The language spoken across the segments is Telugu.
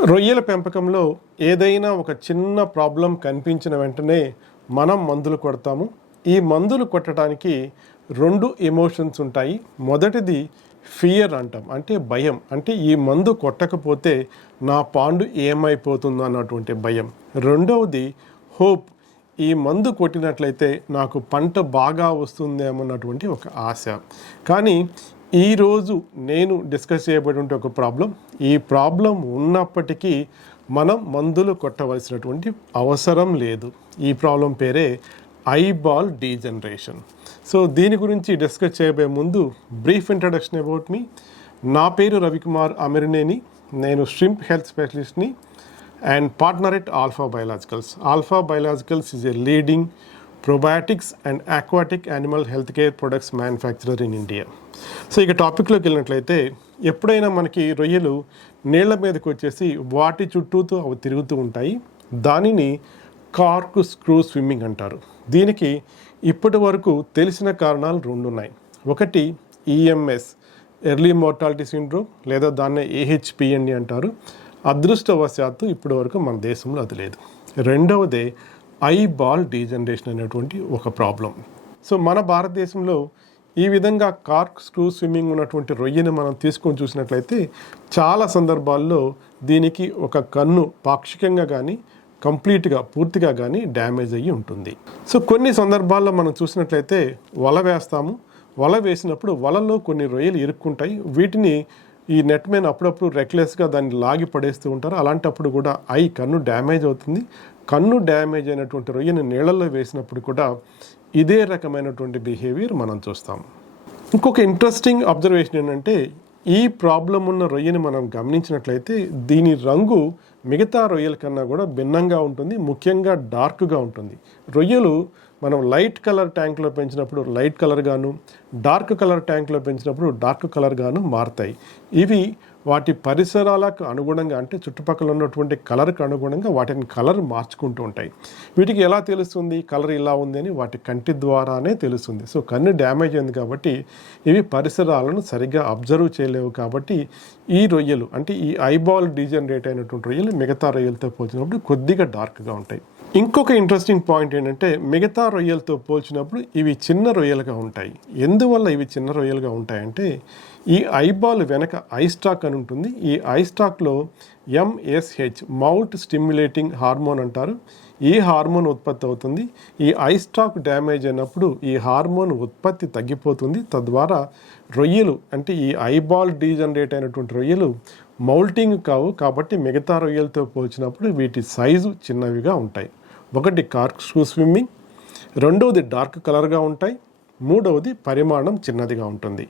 రొయ్యల పెంపకంలో ఏదైనా ఒక చిన్న ప్రాబ్లం కనిపించిన వెంటనే మనం మందులు కొడతాము. ఈ మందులు కొట్టడానికి రెండు ఎమోషన్స్ ఉంటాయి. మొదటిది ఫియర్ అంటాం, అంటే భయం, అంటే ఈ మందు కొట్టకపోతే నా పాండు ఏమైపోతుందో అన్నటువంటి భయం. రెండవది హోప్, ఈ మందు కొట్టినట్లయితే నాకు పంట బాగా వస్తుందేమన్నటువంటి ఒక ఆశ. కానీ ఈరోజు నేను డిస్కస్ చేయబడిన ఒక ప్రాబ్లం, ఈ ప్రాబ్లం ఉన్నప్పటికీ మనం మందులు కొట్టవలసినటువంటి అవసరం లేదు. ఈ ప్రాబ్లం పేరే ఐబాల్ డీజనరేషన్. సో దీని గురించి డిస్కస్ చేయబోయే ముందు బ్రీఫ్ ఇంట్రడక్షన్ అబౌట్ మీ. నా పేరు రవికుమార్ అమిరినేని. నేను షింప్ హెల్త్ స్పెషలిస్ట్ని and partner at Alpha Biologicals. Alpha Biologicals is a leading probiotics and aquatic animal healthcare products manufacturer in India. So ఇక టాపిక్లోకి వెళ్ళినట్లయితే, ఎప్పుడైనా మనకి రొయ్యలు నీళ్ల మీదకి వచ్చేసి వాటి చుట్టూతో అవి తిరుగుతూ ఉంటాయి. దానిని కార్క్ స్క్రూ స్విమ్మింగ్ అంటారు. దీనికి ఇప్పటి వరకు తెలిసిన కారణాలు రెండు ఉన్నాయి. ఒకటి ఈఎంఎస్, ఎర్లీ మోర్టాలిటీ సిండ్రోమ్, లేదా దాన్నే ఏహెచ్పిఎండి అంటారు. అదృష్టవశాత్తు ఇప్పటి వరకు మన దేశంలో అది లేదు. రెండవదే ఐబాల్ డీజనరేషన్ అనేటువంటి ఒక ప్రాబ్లం. సో మన భారతదేశంలో ఈ విధంగా కార్క్ స్క్రూ స్విమ్మింగ్ ఉన్నటువంటి రొయ్యని మనం తీసుకొని చూసినట్లయితే చాలా సందర్భాల్లో దీనికి ఒక కన్ను పాక్షికంగా కానీ కంప్లీట్గా పూర్తిగా కానీ డ్యామేజ్ అయ్యి ఉంటుంది. సో కొన్ని సందర్భాల్లో మనం చూసినట్లయితే వల వేస్తాము. వల వేసినప్పుడు వలలో కొన్ని రొయ్యలు ఇరుక్కుంటాయి. వీటిని ఈ నెట్ మ్యాన్ అప్పుడప్పుడు రెక్లెస్గా దాన్ని లాగి పడేస్తూ ఉంటారు. అలాంటప్పుడు కూడా కన్ను డ్యామేజ్ అవుతుంది. కన్ను డ్యామేజ్ అయినటువంటి రొయ్యని నీళ్ళల్లో వేసినప్పుడు కూడా ఇదే రకమైనటువంటి బిహేవియర్ మనం చూస్తాం. ఇంకొక ఇంట్రెస్టింగ్ అబ్జర్వేషన్ ఏంటంటే, ఈ ప్రాబ్లం ఉన్న రొయ్యని మనం గమనించినట్లయితే దీని రంగు మిగతా రొయ్యల కన్నా కూడా భిన్నంగా ఉంటుంది. ముఖ్యంగా డార్క్గా ఉంటుంది. రొయ్యలు మనం లైట్ కలర్ ట్యాంక్లో పెంచినప్పుడు లైట్ కలర్ గాను, డార్క్ కలర్ ట్యాంక్లో పెంచినప్పుడు డార్క్ కలర్ గాను మారుతాయి. ఇవి వాటి పరిసరాలకు అనుగుణంగా, అంటే చుట్టుపక్కల ఉన్నటువంటి కలర్కి అనుగుణంగా వాటిని కలర్ మార్చుకుంటూ ఉంటాయి. వీటికి ఎలా తెలుస్తుంది కలర్ ఇలా ఉంది అని? వాటి కంటి ద్వారానే తెలుస్తుంది. సో కన్ను డ్యామేజ్ అయింది కాబట్టి ఇవి పరిసరాలను సరిగ్గా అబ్జర్వ్ చేయలేవు. కాబట్టి ఈ రొయ్యలు, అంటే ఈ ఐబాల్ డీజనరేట్ అయినటువంటి రొయ్యలు మిగతా రొయ్యలతో పోల్చినప్పుడు కొద్దిగా డార్క్గా ఉంటాయి. ఇంకొక ఇంట్రెస్టింగ్ పాయింట్ ఏంటంటే, మిగతా రొయ్యలతో పోల్చినప్పుడు ఇవి చిన్న రొయ్యలుగా ఉంటాయి. ఎందువల్ల ఇవి చిన్న రొయ్యలుగా ఉంటాయంటే, ఈ ఐబాల్ వెనక ఐస్టాక్ అని ఉంటుంది. ఈ ఐస్టాక్లో MSH, మౌత్ స్టిమ్యులేటింగ్ హార్మోన్ అంటారు. ఈ హార్మోన్ ఉత్పత్తి అవుతుంది. ఈ ఐస్టాక్ డ్యామేజ్ అయినప్పుడు ఈ హార్మోన్ ఉత్పత్తి తగ్గిపోతుంది. తద్వారా రొయ్యలు, అంటే ఈ ఐబాల్ డీజనరేట్ అయినటువంటి రొయ్యలు మౌల్టింగ్ కావు. కాబట్టి మిగతా రొయ్యలతో పోల్చినప్పుడు వీటి సైజు చిన్నవిగా ఉంటాయి. ఒకటి కార్క్ స్క్రూ స్విమ్మింగ్, రెండవది డార్క్ కలర్గా ఉంటాయి, మూడవది పరిమాణం చిన్నదిగా ఉంటుంది.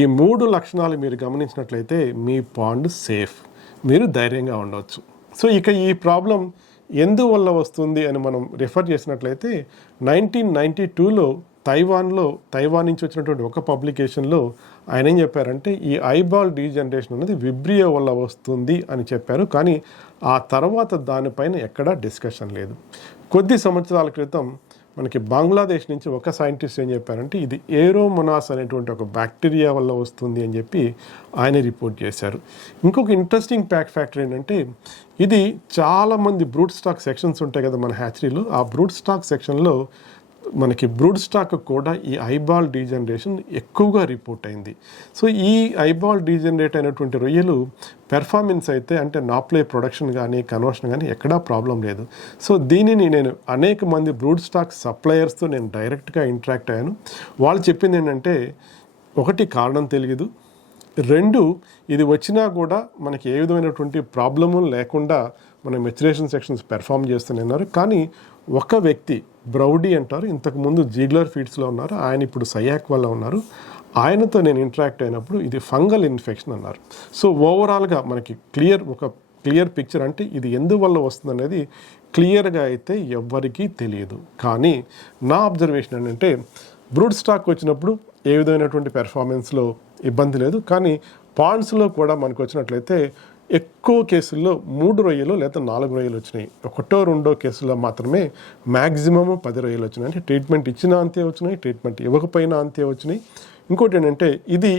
ఈ మూడు లక్షణాలు మీరు గమనించినట్లయితే మీ పాండ్ సేఫ్, మీరు ధైర్యంగా ఉండవచ్చు. సో ఇక ఈ ప్రాబ్లం ఎందువల్ల వస్తుంది అని మనం రిఫర్ చేసినట్లయితే, 1992లో తైవాన్ నుంచి వచ్చినటువంటి ఒక పబ్లికేషన్లో ఆయన ఏం చెప్పారంటే, ఈ ఐబాల్ డీజనరేషన్ అనేది విబ్రియో వల్ల వస్తుంది అని చెప్పారు. కానీ ఆ తర్వాత దానిపైన ఎక్కడా డిస్కషన్ లేదు. కొద్ది సంవత్సరాల క్రితం మనకి బంగ్లాదేశ్ నుంచి ఒక సైంటిస్ట్ ఏం చెప్పారంటే, ఇది ఏరోమొనాస్ అనేటువంటి ఒక బ్యాక్టీరియా వల్ల వస్తుంది అని చెప్పి ఆయన రిపోర్ట్ చేశారు. ఇంకొక ఇంట్రెస్టింగ్ ఫ్యాక్టర్ ఏంటంటే, ఇది చాలామంది బ్రూట్ స్టాక్ సెక్షన్స్ ఉంటాయి కదా మన హ్యాచరీలో, ఆ బ్రూట్ స్టాక్ సెక్షన్లో మనకి బ్రూడ్ స్టాక్ కూడా ఈ ఐబాల్ డీజనరేషన్ ఎక్కువగా రిపోర్ట్ అయింది. సో ఈ ఐబాల్ డీజనరేట్ అయినటువంటి రొయ్యలు పెర్ఫార్మెన్స్ అయితే, అంటే నాప్లే ప్రొడక్షన్ కానీ కన్వర్షన్ కానీ ఎక్కడా ప్రాబ్లం లేదు. సో దీనిని నేను అనేక మంది బ్రూడ్ స్టాక్ సప్లయర్స్తో నేను డైరెక్ట్గా ఇంటరాక్ట్ అయ్యాను. వాళ్ళు చెప్పింది ఏంటంటే, ఒకటి కారణం తెలియదు, రెండు ఇది వచ్చినా కూడా మనకి ఏ విధమైనటువంటి ప్రాబ్లము లేకుండా మన మెచ్యురేషన్ సెక్షన్స్ పెర్ఫామ్ చేస్తున్నారు. కానీ ఒక వ్యక్తి, బ్రౌడీ అంటారు, ఇంతకుముందు జీగ్లర్ ఫీడ్స్లో ఉన్నారు, ఆయన ఇప్పుడు సయాక్ వల్ల ఉన్నారు. ఆయనతో నేను ఇంటరాక్ట్ అయినప్పుడు ఇది ఫంగల్ ఇన్ఫెక్షన్ అన్నారు. సో ఓవరాల్గా మనకి క్లియర్ పిక్చర్, అంటే ఇది ఎందువల్ల వస్తుంది అనేది క్లియర్గా అయితే ఎవ్వరికీ తెలియదు. కానీ నా అబ్జర్వేషన్ ఏంటంటే, బ్రూడ్ స్టాక్ వచ్చినప్పుడు ఏ విధమైనటువంటి పెర్ఫార్మెన్స్లో ఇబ్బంది లేదు. కానీ పాండ్స్లో కూడా మనకు వచ్చినట్లయితే ఎక్కువ కేసుల్లో 3 రొయ్యలు లేదా 4 రొయ్యలు వచ్చినాయి. ఒకటో రెండో కేసుల్లో మాత్రమే మ్యాక్సిమము 10 రొయ్యలు వచ్చినాయి. అంటే ట్రీట్మెంట్ ఇచ్చినా అంతే వచ్చినాయి, ట్రీట్మెంట్ ఇవ్వకపోయినా అంతే వచ్చినాయి. ఇంకోటి ఏంటంటే ఇది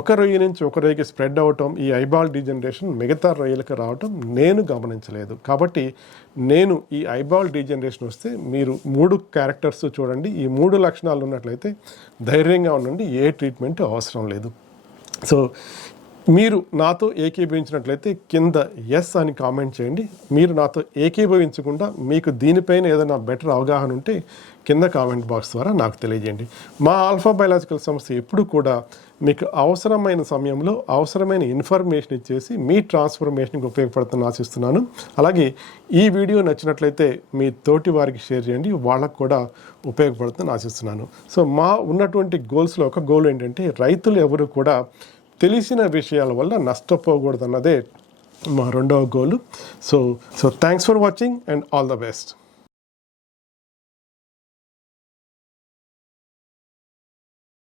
ఒక రొయ్య నుంచి ఒక రొయ్యకి స్ప్రెడ్ అవటం, ఈ ఐబాల్ డీజనరేషన్ మిగతా రొయ్యలకు రావటం నేను గమనించలేదు. కాబట్టి నేను ఈ ఐబాల్ డీజనరేషన్ వస్తే మీరు 3 క్యారెక్టర్స్ చూడండి, ఈ 3 లక్షణాలు ఉన్నట్లయితే ధైర్యంగా ఉండండి, ఏ ట్రీట్మెంట్ అవసరం లేదు. సో మీరు నాతో ఏకీభవించినట్లయితే కింద ఎస్ అని కామెంట్ చేయండి. మీరు నాతో ఏకీభవించకుండా మీకు దీనిపైన ఏదైనా బెటర్ అవగాహన ఉంటే కింద కామెంట్ బాక్స్ ద్వారా నాకు తెలియజేయండి. మా ఆల్ఫా బయాలజికల్ సంస్థ ఎప్పుడు కూడా మీకు అవసరమైన సమయంలో అవసరమైన ఇన్ఫర్మేషన్ ఇచ్చేసి మీ ట్రాన్స్ఫర్మేషన్కి ఉపయోగపడుతుందని ఆశిస్తున్నాను. అలాగే ఈ వీడియో నచ్చినట్లయితే మీ తోటి వారికి షేర్ చేయండి, వాళ్ళకు కూడా ఉపయోగపడుతుందని ఆశిస్తున్నాను. సో మా ఉన్నటువంటి గోల్స్లో ఒక గోల్ ఏంటంటే రైతులు ఎవరు కూడా తెలిసిన విషయాల వల్ల నష్టపోకూడదన్నదే మా రెండవ goal. So thanks for watching and all the best.